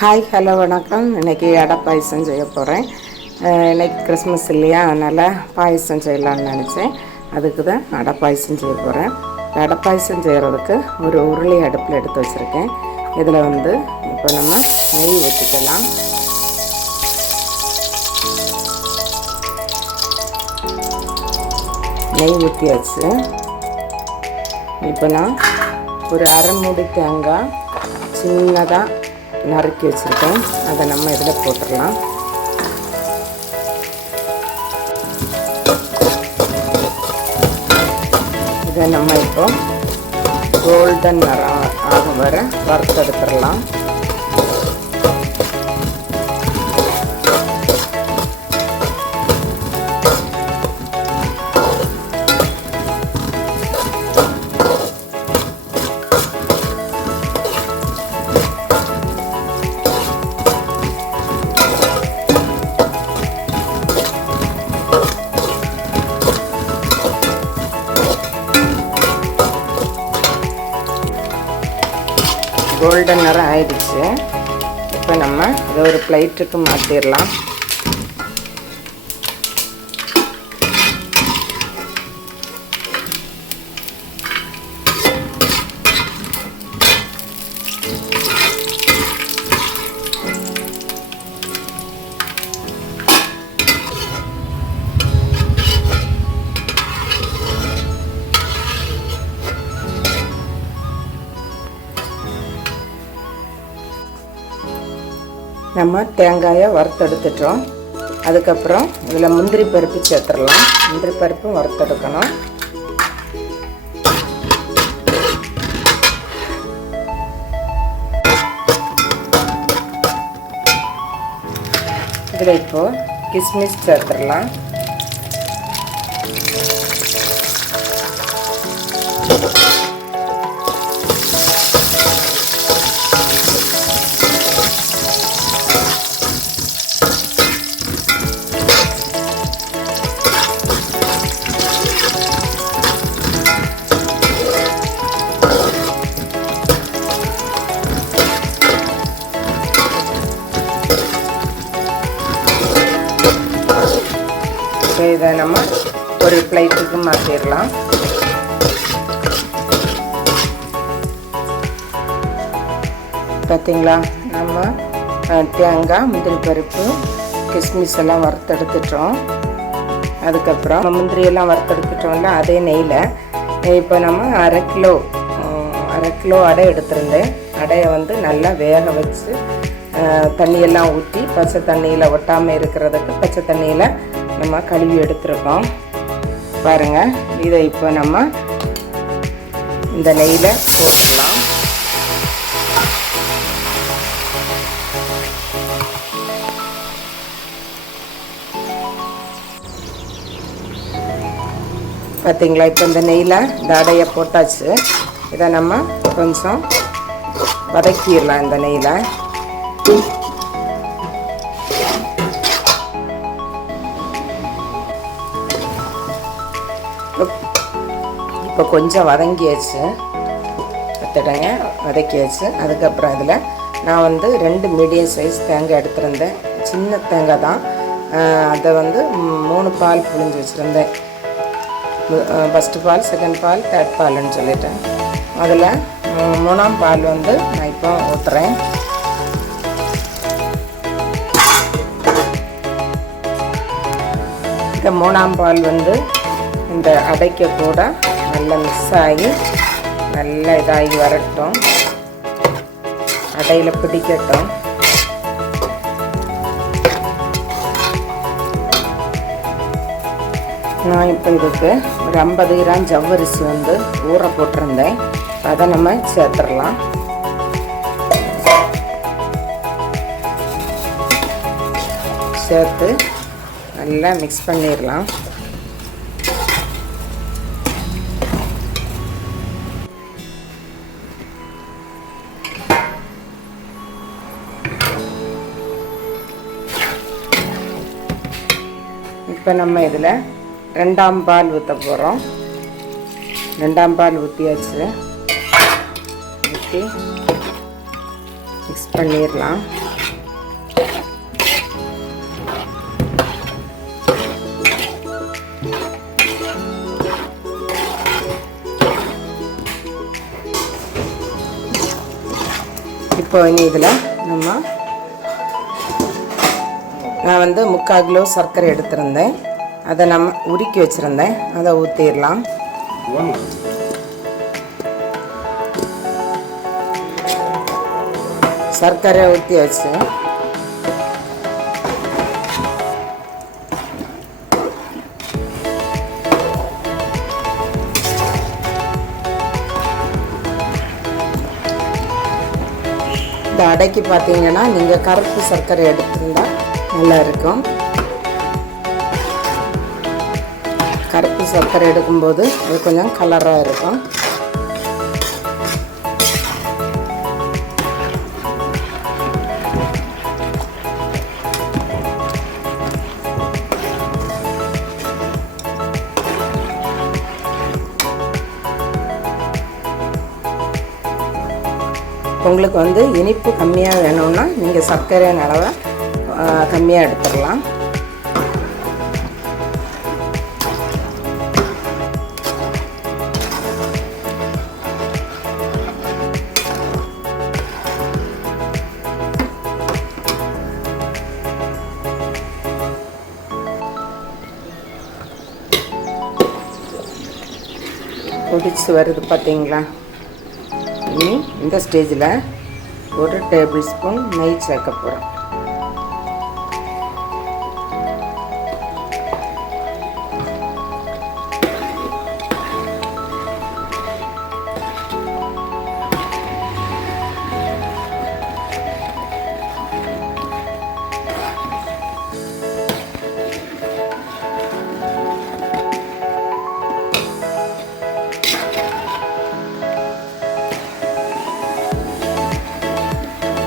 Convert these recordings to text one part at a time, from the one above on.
Hi hello வணக்கம். இன்றைக்கி அடை பாயசம் செய்ய போகிறேன். இன்றைக்கி கிறிஸ்மஸ் இல்லையா, அதனால் பாயசம் செய்யலான்னு நினச்சேன். அதுக்கு தான் அடை பாயசம் செய்ய போகிறேன். அடை பாயசம் செய்கிறதுக்கு ஒரு உருளி அடுப்பில் எடுத்து வச்சுருக்கேன். இதில் இப்போ நம்ம நெய் ஊற்றிக்கலாம். நெய் ஊற்றியாச்சு. இப்போ நான் ஒரு அரை மூடி தேங்காய் சின்னதாக நறுக்கி வச்சுருக்கேன். அதை நம்ம இதில் போட்டுடலாம். இதை நம்ம இப்போ கோல்டன் நிறம் ஆகும் வர வறுத்தெடுத்துடலாம். கோல்டன் நிறம் ஆயிடுச்சு. இப்போ நம்ம இதை ஒரு பிளேட்டுக்கு மாற்றிடலாம். நம்ம தேங்காயை வறுத்தெடுத்துட்டோம். அதுக்கப்புறம் இதில் முந்திரி பருப்பு சேர்த்துடலாம். முந்திரி பருப்பும் வறுத்தெடுக்கணும். இதில் இப்போது கிஸ்மிஸ் சேர்த்துடலாம். இதை நம்ம ஒரு பிளேட்டுக்கு மாற்றிடலாம். பார்த்தீங்களா, நம்ம தேங்காய், முந்திரி பருப்பு, கிஸ்மிஸ் எல்லாம் வறுத்தெடுத்துட்டோம். அதுக்கப்புறம் முந்திரியெல்லாம் வறுத்தெடுத்துட்டோம்ல, அதே நெய்யில் இப்போ நம்ம அரை கிலோ அடை எடுத்திருந்தேன். அடையை நல்லா வேக வச்சு தண்ணியெல்லாம் ஊற்றி பச்சை தண்ணியில் ஒட்டாமல் இருக்கிறதுக்கு பச்சை தண்ணியில் நம்ம கழுவி எடுத்துருக்கோம். பாருங்கள், இதை இப்போ நம்ம இந்த நெய்யில் போட்டுடலாம். பார்த்தீங்களா, இப்போ இந்த நெய்யில் இந்த அடையை போட்டாச்சு. இதை நம்ம கொஞ்சம் வதக்கிடலாம் இந்த நெய்யில். இப்போ கொஞ்சம் வதங்கியாச்சு. பார்த்துட்டேங்க, வதக்கியாச்சு. அதுக்கப்புறம் இதில் நான் 2 மீடியம் சைஸ் தேங்காய் எடுத்திருந்தேன். சின்ன தேங்காய் தான். அதை 3 பால் புழிஞ்சு வச்சுருந்தேன். ஃபஸ்ட்டு பால், செகண்ட் பால், தேர்ட் பால்னு சொல்லிட்டேன். அதில் 3ஆம் பால் நான் இப்போ ஊற்றுறேன். இந்த 3ஆம் பால் இந்த அடைக்க கூட நல்லா மிக்ஸ் ஆகி நல்லா இதாகி வரட்டும், அடையில் பிடிக்கட்டும். நான் இப்போ இதுக்கு ஒரு 50 கிராம் ஜவ்வரிசி ஊற போட்டிருந்தேன். அதை நம்ம சேர்த்துடலாம். சேர்த்து நல்லா மிக்ஸ் பண்ணிடலாம். இப்போ நம்ம இதில் 2ஆம் பால் ஊற்ற போகிறோம். 2ஆம் பால் ஊற்றியாச்சு. ஊற்றி மிக்ஸ் பண்ணிடலாம். இப்போ இனி இதில் நான் வந்து 3/4 கிலோ சர்க்கரை எடுத்திருந்தேன். அதை நம்ம உருக்கி வச்சுருந்தேன். அதை ஊற்றிடலாம். சர்க்கரை ஊற்றி வச்சு இந்த அடைக்கு பார்த்தீங்கன்னா நீங்கள் கருப்பு சர்க்கரை எடுத்திருந்தா நல்லா இருக்கும். கருப்பு சர்க்கரை எடுக்கும்போது அது கொஞ்சம் கலராக இருக்கும். உங்களுக்கு வந்து இனிப்பு கம்மியாக வேணும்னா நீங்கள் சர்க்கரையின் அளவை கம்மியாக எடுத்துடலாம். குடிச்சு வருது பார்த்தீங்களா? இனி இந்த ஸ்டேஜில் 1 டேபிள் ஸ்பூன் நெய் சேர்க்க போகிறோம்.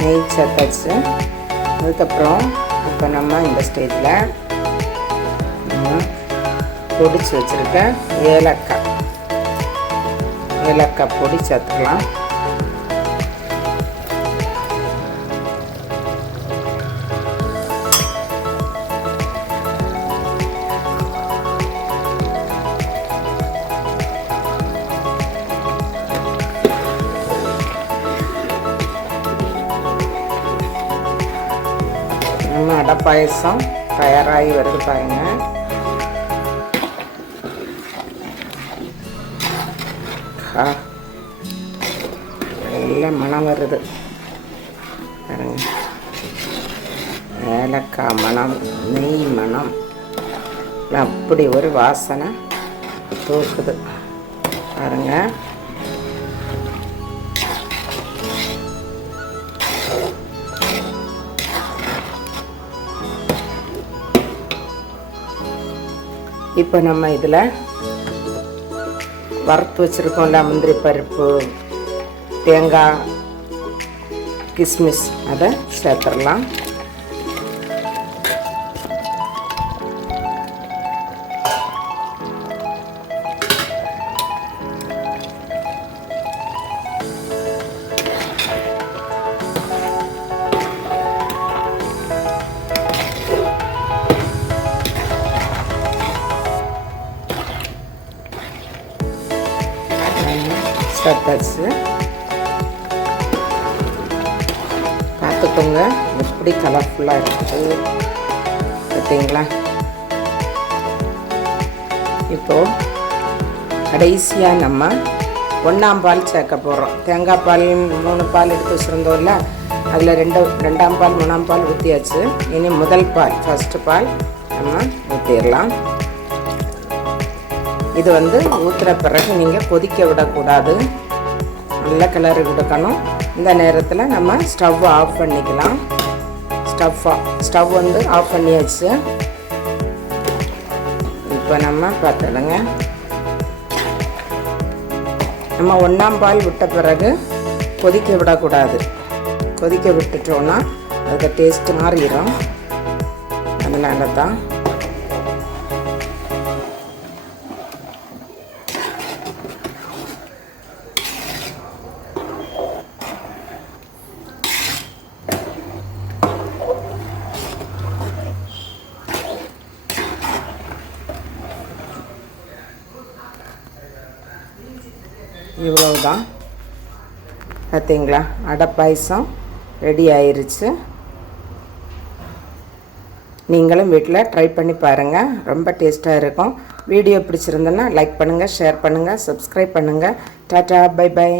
நெய் சேர்த்தாச்சு. அதுக்கப்புறம் இப்போ நம்ம இந்த ஸ்டேஜில் பொடிச்சு வச்சுருக்க ஏலக்காய் பொடி சேர்த்துக்கலாம். நம்ம அடை பாயசம் தயாராகி வருது பாருங்க. நல்ல மனம் வருது பாருங்க. ஏலக்காய் மனம், நெய் மனம், அப்படி ஒரு வாசனை தூக்குது பாருங்க. இப்போ நம்ம இதில் வறுத்து வச்சுருக்கோம்ல முந்திரி பருப்பு, தேங்காய், கிஸ்மிஸ், அதை சேர்த்துடலாம். சேர்த்தாச்சு. பார்த்துக்கோங்க எப்படி கலர்ஃபுல்லாக இருக்குது பார்த்தீங்களா? இப்போது கடைசியாக நம்ம 1ஆம் பால் சேர்க்க போகிறோம். தேங்காய் பால் 3 பால் எடுத்து வச்சுருந்தோம்ல, அதில் 2ஆம் பால் 3ஆம் பால் ஊற்றியாச்சு. இனி முதல் பால், ஃபஸ்ட்டு பால் நம்ம ஊற்றிடலாம். இது வந்து ஊற்றுற பிறகு நீங்கள் கொதிக்க விடக்கூடாது, நல்லா கிளறி விடுக்கணும். இந்த நேரத்தில் நம்ம ஸ்டவ் ஆஃப் பண்ணிக்கலாம். ஸ்டவ் வந்து ஆஃப் பண்ணியாச்சு. இப்போ நம்ம பார்த்துடுங்க. நம்ம 1ஆம் பால் விட்ட பிறகு கொதிக்க விடக்கூடாது. கொதிக்க விட்டுட்டோன்னா அதுக்கு டேஸ்ட் மாறிடும். அதனால தான் இவ்வளவுதான். பார்த்தீங்களா, அடை பாயசம் ரெடி ஆயிருச்சு. நீங்களும் வீட்டில் ட்ரை பண்ணி பாருங்கள், ரொம்ப டேஸ்ட்டாக இருக்கும். வீடியோ பிடிச்சிருந்தேன்னா லைக் பண்ணுங்கள், ஷேர் பண்ணுங்கள், சப்ஸ்கிரைப் பண்ணுங்கள். Tata, bye by.